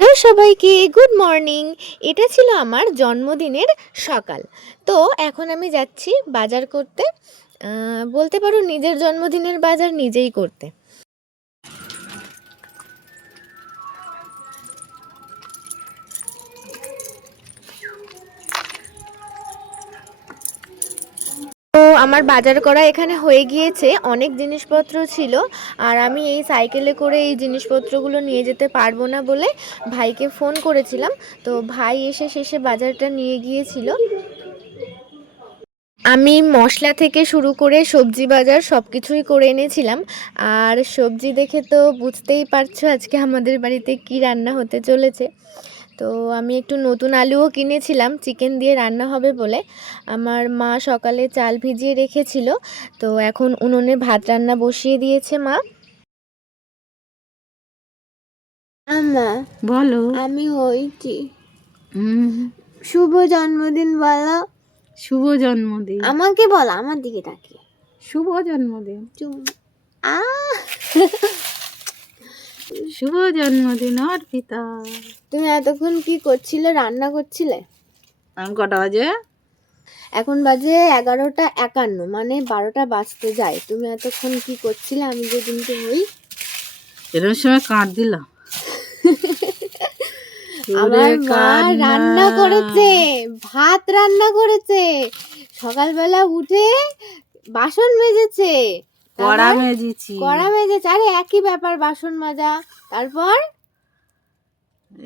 Hello সবাইকে, good morning. এটা ছিল আমার জন্মদিনের সকাল। তো এখন আমি যাচ্ছি বাজার করতে। বলতে পারো নিজের জন্মদিনের বাজার নিজেই করতে। তো আমার বাজার করা এখানে হয়ে গিয়েছে, অনেক জিনিসপত্র ছিল। আর আমি এই সাইকেলে করে এই জিনিসপত্রগুলো নিয়ে যেতে পারবো না বলে ভাইকে ফোন করেছিলাম। তো ভাই এসে শেষে বাজারটা নিয়ে গিয়েছিল। আমি মশলা থেকে শুরু করে সবজি বাজার সব কিছুই করে এনেছিলাম। আর সবজি দেখে তো বুঝতেই পারছো আজকে আমাদের বাড়িতে কি রান্না হতে চলেছে। তো আমি একটু নতুন আলুও কিনেছিলাম চিকেন দিয়ে রান্না হবে বলে। আমার মা সকালে চাল ভিজিয়ে রেখেছিল, তো এখন উনুনে ভাত রান্না বসিয়ে দিয়েছে মা। আম্মা বলো। আমি হয়েছি। হুম, শুভ জন্মদিন বলো। শুভ জন্মদিন। আমাকে বলো, আমার দিকে তাকিয়ে। শুভ জন্মদিন। আ শুভ জন্মদিন অর্পিতা। তুমি এতক্ষণ কি করছিলে? রান্না করছিলে? কটা বাজে? এখন বাজে 11:51, মানে 12টা বাজতে যায়। তুমি এতক্ষণ কি করছিলে আমি যে কিন্তু হই? এরকম সময় কাঁদ দিলাম। আমার মা রান্না করেছে, ভাত রান্না করেছে, সকালবেলা উঠে বাসন মেজেছে, কড়া মেজেছি। আরে একই ব্যাপার, বাসন মাজা। তারপর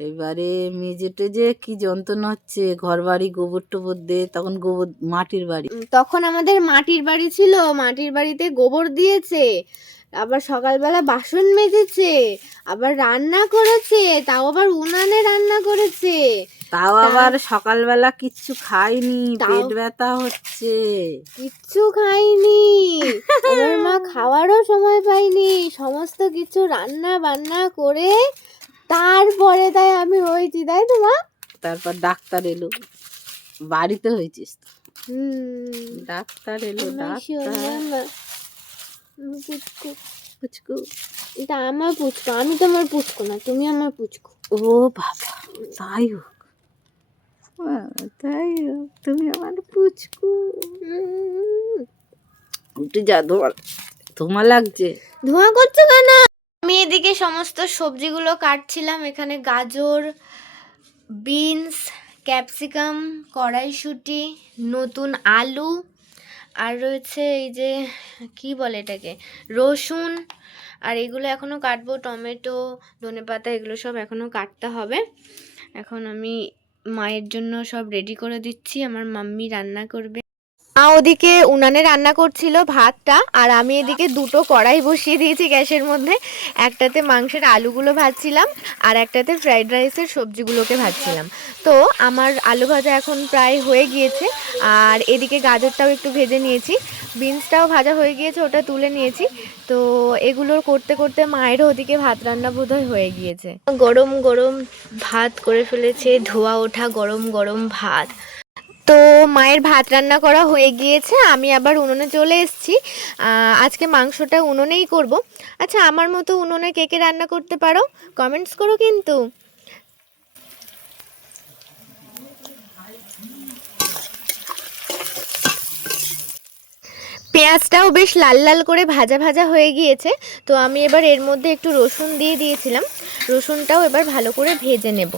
এবারে মেজে টেজে কি যন্ত্রণা হচ্ছে, ঘর বাড়ি গোবর টোবর দে, তখন গোবর মাটির বাড়ি। তখন আমাদের মাটির বাড়ি ছিল, মাটির বাড়িতে গোবর দিয়েছে, আবার সকালবেলা বাসন মেজেছে, আবার রান্না করেছে, তাও আবার উনানে রান্না করেছে। তাও আবার সকালবেলা কিচ্ছু খাইনি, পেট ব্যথা হচ্ছে। কিচ্ছু খাইনি, আমার মা খাওয়ারও সময় পাইনি। সমস্ত কিছু রান্না বান্না করে তারপরে তাই আমি হয়েছি, তাই তো মা? তারপর ডাক্তার এলো, বাড়িতে হয়েছিস তো? ডাক্তার এলো, পুচকু, এটা আমার পুচকু, আমি তোমার পুচকু না, তুমি আমার পুচকু। ও বাবা, তাই হোক, তাই হোক, তুমি আমার পুচকু। উঠে যা, ধোঁয়া লাগছে। ধোঁয়া করছো কেন? আমি এদিকে সমস্ত সবজিগুলো কাটছিলাম। এখানে গাজর, বিনস, ক্যাপসিকাম, কড়াইশুঁটি, নতুন আলু, আর রয়েছে এই যে কি বলে এটাকে, রসুন। আর এগুলো এখনও কাটবো, টমেটো, ধনেপাতা, এগুলো সব এখনও কাটতে হবে। এখন আমি মায়ের জন্য সব রেডি করে দিচ্ছি, আমার মাম্মি রান্না করবে। মা ওদিকে উনানে রান্না করছিল ভাতটা, আর আমি এদিকে দুটো কড়াই বসিয়ে দিয়েছি গ্যাসের মধ্যে। একটাতে মাংসের আলুগুলো ভাজছিলাম, আর একটাতে ফ্রাইড রাইসের সবজিগুলোকে ভাজছিলাম। তো আমার আলু ভাজা এখন প্রায় হয়ে গিয়েছে, আর এদিকে গাজরটাও একটু ভেজে নিয়েছি, বিনসটাও ভাজা হয়ে গিয়েছে, ওটা তুলে নিয়েছি। তো এগুলোর করতে করতে মায়েরও ওদিকে ভাত রান্না বোধহয় হয়ে গিয়েছে। গরম গরম ভাত করে ফেলেছে, ধোয়া ওঠা গরম গরম ভাত। তো মায়ের ভাত রান্না করা হয়ে গিয়েছে, আমি আবার উনুনে চলে এসেছি। আজকে মাংসটা উনুনেই করব। আচ্ছা, আমার মতো উনুনে কে কে রান্না করতে পারো কমেন্টস করো কিন্তু। পেঁয়াজটাও বেশ লাল লাল করে ভাজা ভাজা হয়ে গিয়েছে। তো আমি এবার এর মধ্যে একটু রসুন দিয়ে দিয়েছিলাম, রসুনটাও এবার ভালো করে ভেজে নেব।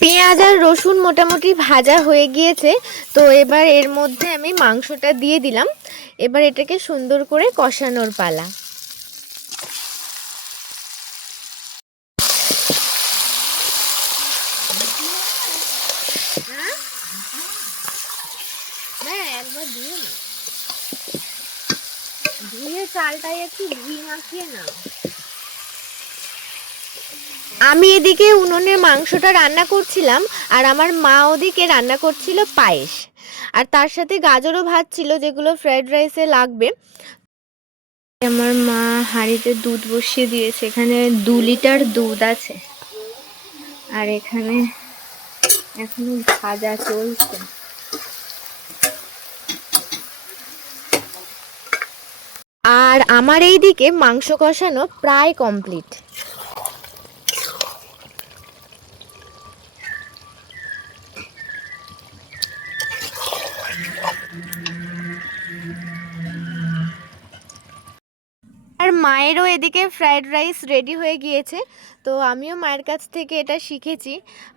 পেঁয়াজ আর রসুন মোটামুটি ভাজা হয়ে গিয়েছে। তো এবার এর মধ্যে আমি মাংসটা দিয়ে দিলাম। এবার এটাকে সুন্দর করে কষানোর পালা। একবার ধুয়ে চালটাই একটু ঘি মাখিয়ে নাও। আমি এদিকে উনুনে মাংসটা রান্না করছিলাম, আর আমার মা ওদিকে রান্না করছিল পায়েস, আর তার সাথে গাজরও ভাজছিল, যেগুলো ফ্রাইড রাইসে লাগবে। আমার মা হাঁড়িতে দুধ বসিয়ে দিয়েছে, এখানে 2 লিটার দুধ আছে, আর এখানে এখনো ভাজা চলছে। আর আমার এই দিকে মাংস কষানো প্রায় কমপ্লিট। আর মায়েরও এদিকে ফ্রাইড রাইস রেডি হয়ে গিয়েছে, তো আমিও মায়ের কাছ থেকে এটা শিখেছি।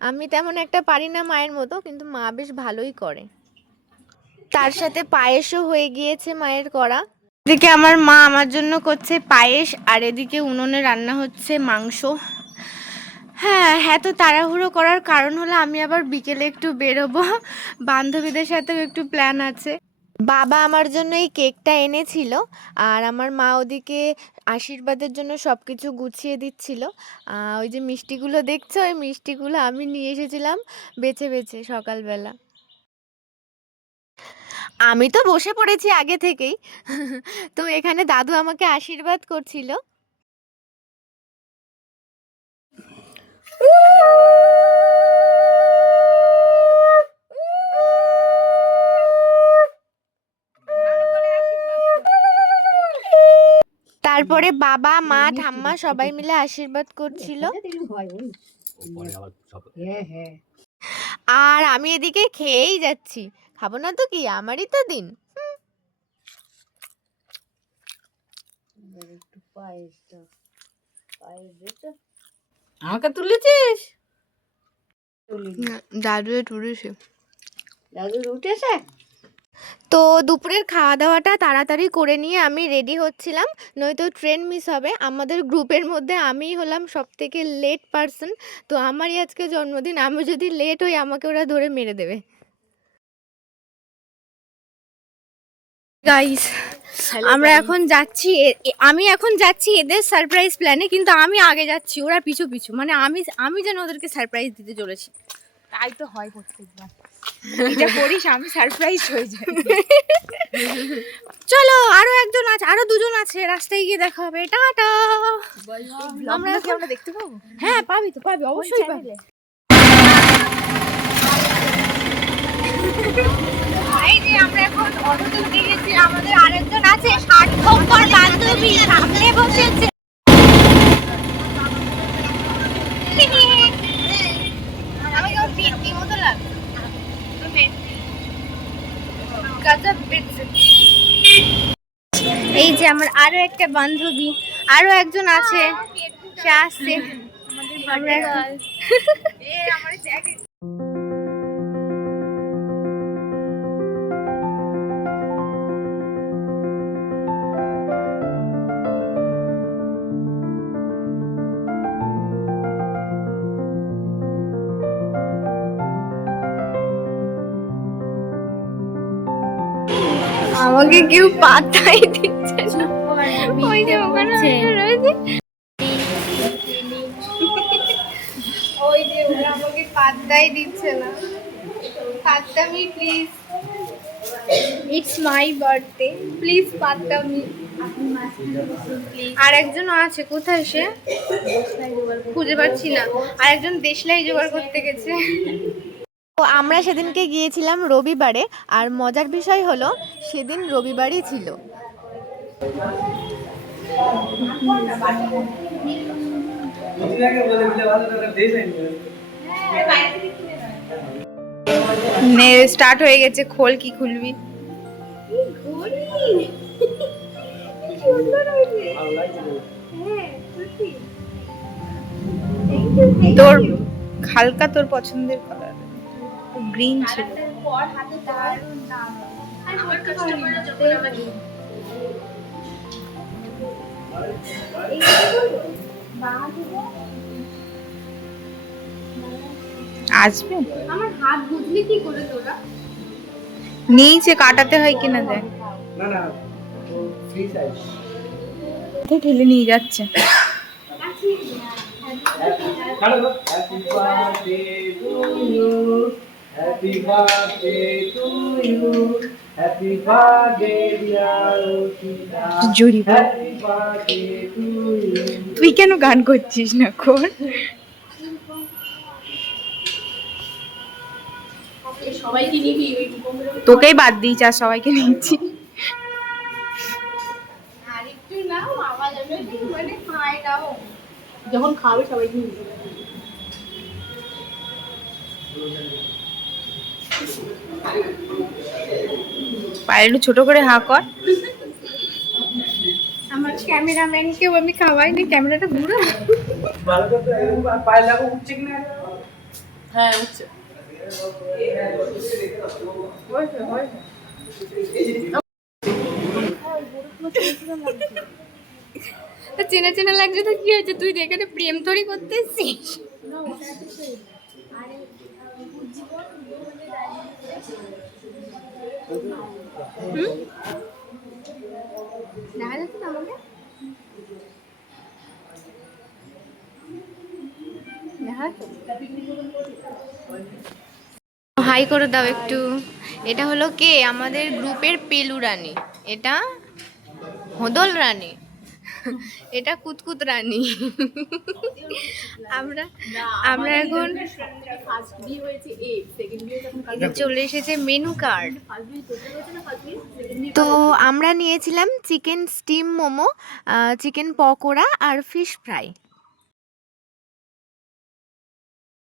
আমি তেমন একটা পারি না মায়ের মতো, কিন্তু মা বেশ ভালোই করে। তার সাথে পায়েসও হয়ে গিয়েছে মায়ের করা। এদিকে আমার মা আমার জন্য করছে পায়েস, আর এদিকে উনুনে রান্না হচ্ছে মাংস। হ্যাঁ, এত তাড়াহুড়ো করার কারণ হলো আমি আবার বিকেলে একটু বেরোবো, বান্ধবীদের সাথেও একটু প্ল্যান আছে। বাবা আমার জন্য এই কেকটা এনেছিল, আর আমার মা ওদিকে আশীর্বাদের জন্য সব কিছু গুছিয়ে দিচ্ছিল। ওই যে মিষ্টিগুলো দেখছো, ওই মিষ্টিগুলো আমি নিয়ে এসেছিলাম বেছে বেছে সকালবেলা। আমি তো বসে পড়েছি আগে থেকেই। তো এখানে দাদু আমাকে আশীর্বাদ করছিল। তারপরে বাবা, মা, ঠাম্মা সবাই মিলে আশীর্বাদ করছিল। আর আমি এদিকে খেয়েই যাচ্ছি। খাবো না তো কি, আমারই তো দিন। আমাকে তুলেছিস? দাদু উঠেছে। দাদু উঠেছে? তো দুপুরের খাওয়া দাওয়াটা তাড়াতাড়ি করে নিয়ে আমি রেডি হচ্ছিলাম, নয়তো ট্রেন মিস হবে। আমাদের গ্রুপের মধ্যে আমিই হলাম সব থেকে লেট পারসন। তো আমারই আজকে জন্মদিন, আমি যদি লেট হই আমাকে ওরা ধরে মেরে দেবে। গাইস, আমরা এখন যাচ্ছি, আমি এখন যাচ্ছি এদের সারপ্রাইজ প্ল্যানে, কিন্তু আমি আগে যাচ্ছি, ওরা পিছু পিছু। মানে আমি যেন ওদেরকে সারপ্রাইজ দিতে চলেছি। তাই তো হয় প্রত্যেকবার, এটা করিস আমি সারপ্রাইজ হয়ে যাই। চলো, আরো একজন আছে, আরো দুজন আছে, রাস্তায় গিয়ে দেখা হবে। টাটা। আমরা দেখতে পাবো? হ্যাঁ, পাবি তো, পাবি, অবশ্যই পাবি। এই যে আমরা এখন অটোতে উঠে গেছি, আমাদের আরেকজন আছে সার্থকর বান্ধবী সামনে বসেছে। আমি কেমন পিন্কি মতো লাগছে। এই যে আমার আরো একটা বান্ধবী, আরো একজন আছে, সে আসছে। আমরা আমাকে কেউ পাত্তাই দিচ্ছে না। ওই যে ওখানে রয়েছে, ওই যে ওরা আমাকে পাত্তাই দিচ্ছে না। পাত্তামি please, it's my birthday, please পাত্তামি। আর একজন আছে, কোথায় সে? খুঁজে পাচ্ছি না। আর একজন দেশলাই জোগাড় করতে গেছে। তো আমরা সেদিনকে গিয়েছিলাম রবিবারে, আর মজার বিষয় হলো সেদিন রবিবারই ছিল। স্টার্ট হয়ে গেছে, খোল কি খুলবি? তোর হালকা, তোর পছন্দের কালার গ্রিন ছিল। আসবে? আমার হাত বুঝলি কি করে তোরা? নিচে কাটাতে হয় কিনা দেখ। না না, ফ্রি সাইজ ঠেলে নিয়ে যাচ্ছে। Happy birthday to you. Happy birthday to you. Happy birthday dear Rosita. জুড়ি Happy birthday to you. তুই কেন গান করছিস না? কর। তোকেই বাদ দিয়েছি, আর সবাইকে নিয়েছি। আর একটু যখন খাবে সবাইকে পায়ে একটু ছোট করে হা কর। আমার ক্যামেরাম্যানকেও আমি খাওয়াই না, ক্যামেরাটা ঘুরে। ভালো করে পায়ে লাগো, উঠছে কিনা? হ্যাঁ উঠছে। চেনা চেনা লাগছে তো কি হয়েছে, তুই তো এখানে প্রেম তৈরি করতে এসেছিস। দেখা যাচ্ছে তো আমাকে, দেখা যাচ্ছে। হাই করে দাও একটু। এটা হলো কে, আমাদের গ্রুপের পেলু রানী, এটা হোদল রানী, এটা কুতকুত রানী। আমরা আমরা এখন চলে এসেছে মেনু কার্ড। তো আমরা নিয়েছিলাম chicken steam momo, chicken pakora আর ফিশ ফ্রাই।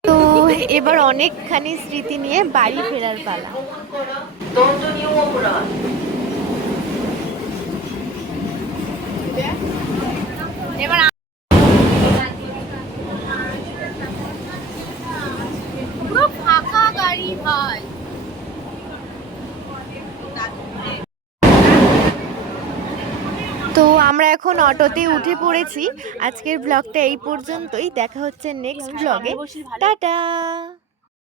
তো এবার অনেকখানি স্মৃতি নিয়ে বাড়ি ফেরার পালা। এবার পুরো ফাঁকা গাড়ি ভাই। তো আমরা এখন অটোতে উঠে পড়েছি। আজকের ব্লগটা এই পর্যন্তই, দেখা হচ্ছে নেক্সট ব্লগে। টাটা।